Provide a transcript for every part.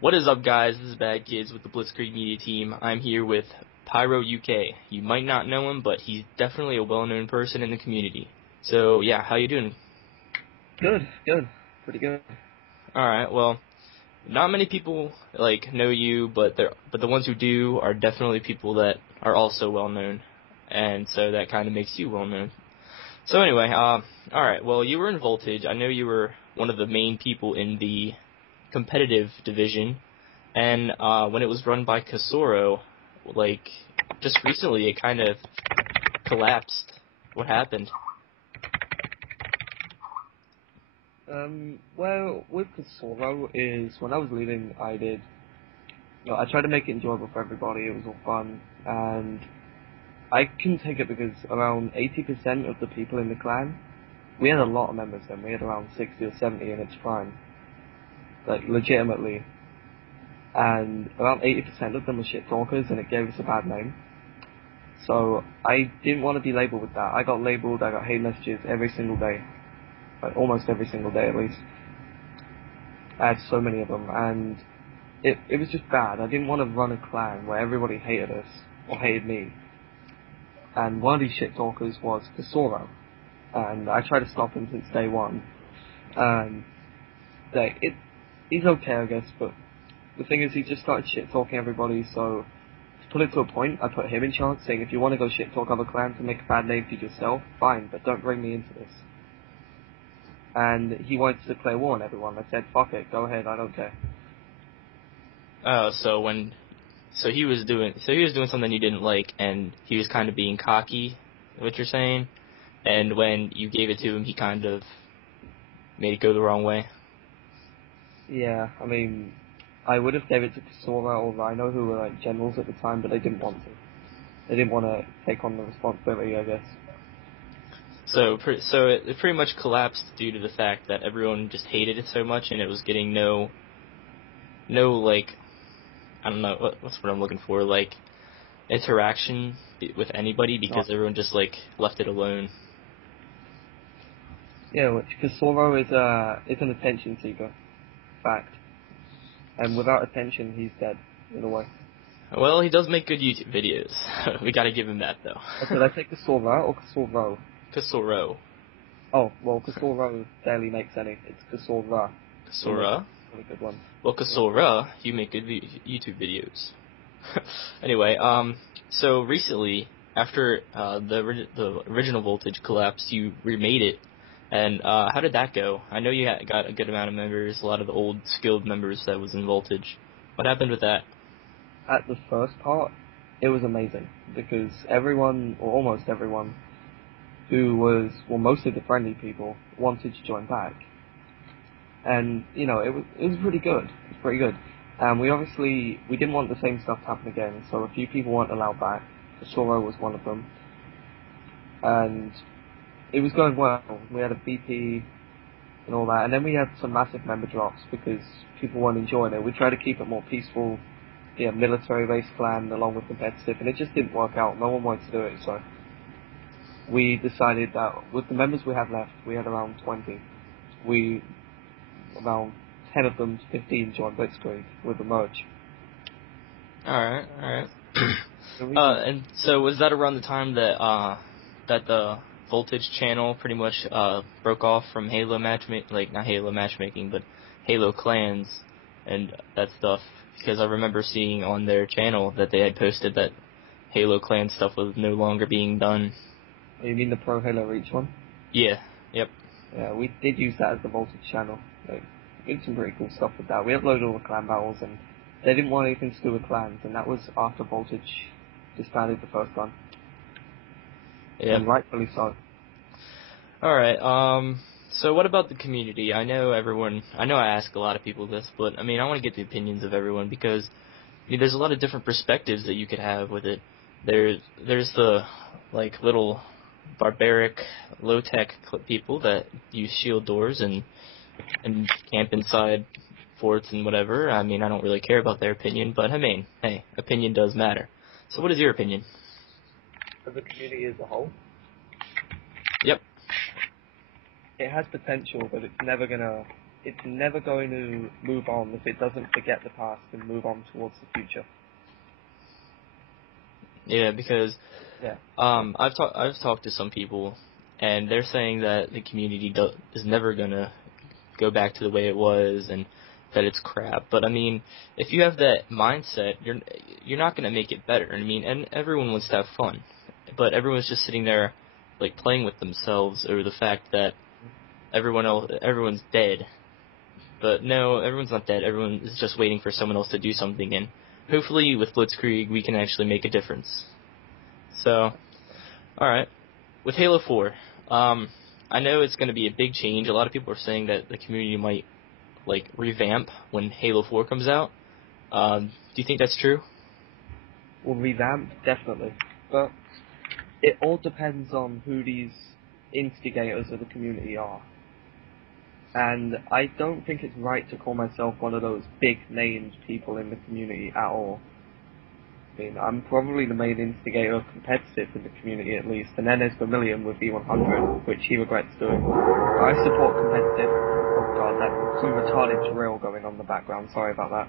What is up, guys? This is Bad Kids with the Blitzkrieg Media Team. I'm here with Pyro UK. You might not know him, but he's definitely a well-known person in the community. So, yeah, how you doing? Good, pretty good. All right. Well, not many people know you, but the ones who do are definitely people that are also well-known, and so that kind of makes you well-known. So anyway, all right. Well, you were in Voltage. I know you were one of the main people in the competitive division, and when it was run by Casoro, just recently it kind of collapsed. What happened? Well, with Casoro is when I was leaving, I tried to make it enjoyable for everybody. It was all fun, and I couldn't take it because around 80% of the people in the clan, we had a lot of members then. We had around 60 or 70 in its prime, legitimately, and around 80% of them were shit talkers, and it gave us a bad name. So I didn't want to be labeled with that. I got labeled. I got hate messages every single day, almost every single day at least. I had so many of them, and it was just bad. I didn't want to run a clan where everybody hated us, or hated me. And one of these shit talkers was Casoro, and I tried to stop him since day one. And he's okay, I guess, but the thing is he just started shit talking everybody, so to put it to a point, I put him in charge, saying if you want to go shit talk other clans and make a bad name for yourself, fine, but don't bring me into this. And he wanted to declare war on everyone. I said, fuck it, go ahead, I don't care. Oh, so he was doing something you didn't like, and he was kind of being cocky, what you're saying, and when you gave it to him, he kind of made it go the wrong way. Yeah, I mean, I would have gave it to Kasora or Rhino, who were generals at the time, but they didn't want to. They didn't want to take on the responsibility, I guess. So it pretty much collapsed due to the fact that everyone just hated it so much, and it was getting no I don't know what's what I'm looking for, interaction with anybody, because everyone just left it alone. Yeah, which Kasoro is an attention seeker, fact. And without attention, he's dead, in a way. Well, he does make good YouTube videos. We gotta give him that, though. Did I say Kasora or Kasoro? Kasoro. Oh, well, Kasoro barely makes any. It's Kasora. Kasora? Really good ones. Well, Kasora, you make good YouTube videos. Anyway, so recently, after the original Voltage collapsed, you remade it, and how did that go? I know you got a good amount of members, a lot of the old skilled members that was in Voltage. What happened with that? At the first part, it was amazing, because everyone, or almost everyone, who was, well, mostly the friendly people, wanted to join back. And, it was pretty good. It was pretty good. And we didn't want the same stuff to happen again, so a few people weren't allowed back. Soro was one of them. And it was going well. We had a BP and all that, and then we had some massive member drops because people weren't enjoying it. We tried to keep it more peaceful, military-based clan along with competitive, and it just didn't work out. No one wanted to do it, so we decided that with the members we had left, we had around 20. Around 10 of them, 15 joined Blitzkrieg with the merge. Alright. And so was that around the time that that the Voltage channel pretty much broke off from Halo matchmaking, not Halo matchmaking, but Halo clans and that stuff? Because I remember seeing on their channel that they had posted that Halo clan stuff was no longer being done. Oh, you mean the Pro Halo Reach one? Yeah. Yep. Yeah, we did use that as the Voltage channel. We did some pretty cool stuff with that. We uploaded all the clan battles, and they didn't want anything to do with clans, and that was after Voltage disbanded the first one. Yeah. And rightfully so. Alright, so what about the community? I know I ask a lot of people this, but I want to get the opinions of everyone, because there's a lot of different perspectives that you could have with it. There's the little barbaric, low-tech people that use shield doors and camp inside forts and whatever. I don't really care about their opinion, but hey, opinion does matter. So what is your opinion? For the community as a whole? Yep. It has potential, but it's never gonna it's never going to move on if it doesn't forget the past and move on towards the future. Yeah, because Yeah. I've talked to some people, and they're saying that the community is never gonna go back to the way it was, and that it's crap. But I mean, if you have that mindset, you're not gonna make it better. I mean, and everyone wants to have fun, but everyone's just sitting there, like, playing with themselves over the fact that everyone's dead. But no, everyone's not dead. Everyone is just waiting for someone else to do something, and hopefully with Blitzkrieg we can actually make a difference. So, alright. With Halo 4, I know it's going to be a big change. A lot of people are saying that the community might, like, revamp when Halo 4 comes out. Do you think that's true? Well, revamp, definitely. But it all depends on who these instigators of the community are. And I don't think it's right to call myself one of those big named people in the community at all. I mean, I'm probably the main instigator of competitive in the community at least, and then there's Vermilion with V100, which he regrets doing. I support competitive. Oh god, that's some retarded drill going on in the background, sorry about that.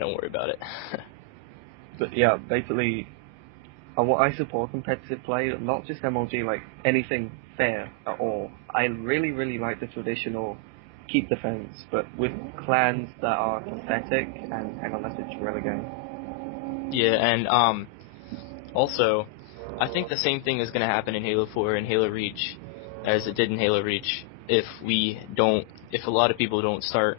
Don't worry about it. But yeah, basically, I support competitive play, not just MLG, like anything fair at all. I really, really like the traditional keep defense, but with clans that are pathetic, and hang on, that's a drill again. Yeah, and also, I think the same thing is going to happen in Halo 4 and Halo Reach as it did in Halo Reach if a lot of people don't start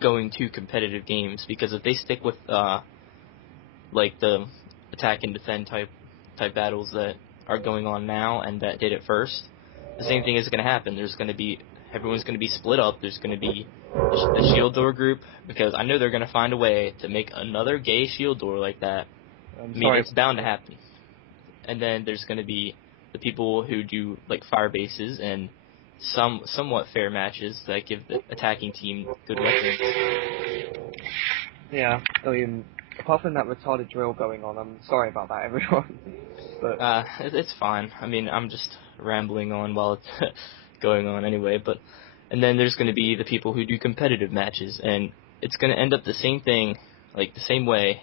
going to competitive games, because if they stick with like the attack and defend type battles that are going on now and that did it first, the same thing is going to happen. Everyone's going to be split up. There's going to be the shield door group, because I know they're going to find a way to make another gay shield door like that. I mean, it's bound to happen. And then there's going to be the people who do, like, fire bases and somewhat fair matches that give the attacking team good weapons. Yeah, I mean, apart from that retarded drill going on, I'm sorry about that, everyone. But it's fine. I mean, I'm just rambling on while it's going on anyway. And then there's going to be the people who do competitive matches, and it's going to end up the same thing, like the same way,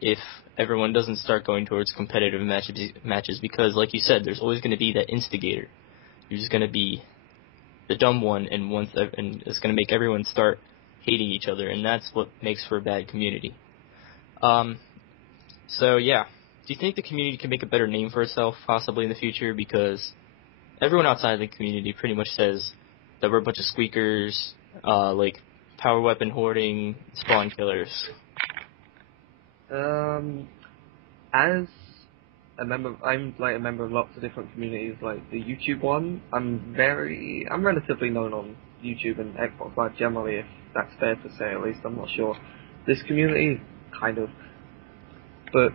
if everyone doesn't start going towards competitive matches, because, like you said, there's always going to be that instigator who's going to be the dumb one, and it's going to make everyone start hating each other, and that's what makes for a bad community. So yeah, do you think the community can make a better name for itself possibly in the future? Because everyone outside the community pretty much says that we're a bunch of squeakers, like power weapon hoarding, spawn killers. As a member, I'm like a member of lots of different communities, like the YouTube one. I'm relatively known on YouTube and Xbox Live generally, if that's fair to say at least, I'm not sure. This community, kind of. But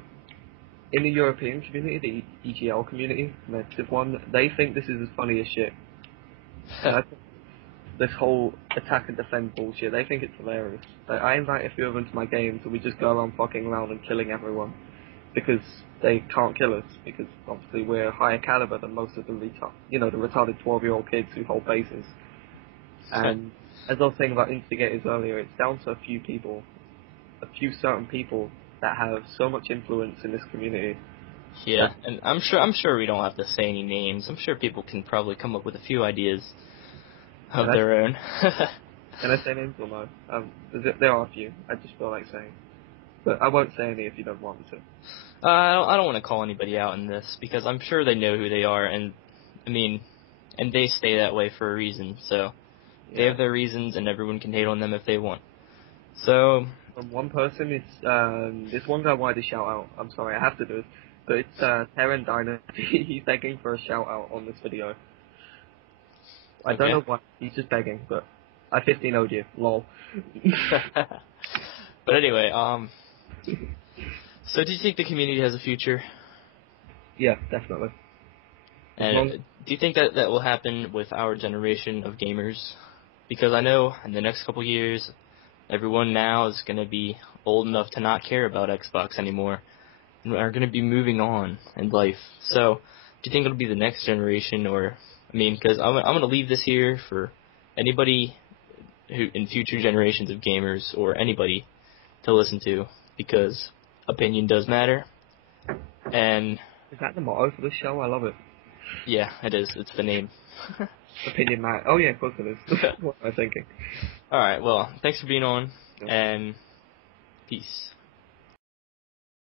in the European community, the EGL community, competitive one, they think this is as funny as shit. This whole attack and defend bullshit, they think it's hilarious. Like, I invite a few of them to my games and we just go around fucking around and killing everyone. Because they can't kill us, because obviously we're higher caliber than most of the retarded 12-year-old kids who hold bases. And as I was saying about instigators earlier, it's down to a few certain people that have so much influence in this community. Yeah, and I'm sure we don't have to say any names. I'm sure people can probably come up with a few ideas of their own. Can I say names or no? There are a few. I just feel like saying, but I won't say any if you don't want me to. I don't want to call anybody out in this, because I'm sure they know who they are, and I mean, and they stay that way for a reason. So they have their reasons, and everyone can hate on them if they want. So one person is this one guy wanted to shout out. I'm sorry, I have to do it, but it's Terran Dynasty. He's begging for a shout out on this video. I don't know why. He's just begging, but I 15-0'd you. Lol. But anyway, so do you think the community has a future? Yeah, definitely. And do you think that will happen with our generation of gamers? Because I know in the next couple years, everyone now is going to be old enough to not care about Xbox anymore, and are going to be moving on in life. So do you think it'll be the next generation, or I mean, because I'm gonna leave this here for anybody who in future generations of gamers or anybody to listen to, because opinion does matter. And Is that the motto for the show? I love it. yeah, it is. It's the name. Opinion matter. Oh yeah, of course it is. What am I thinking? All right. Well, thanks for being on, Yeah. and peace.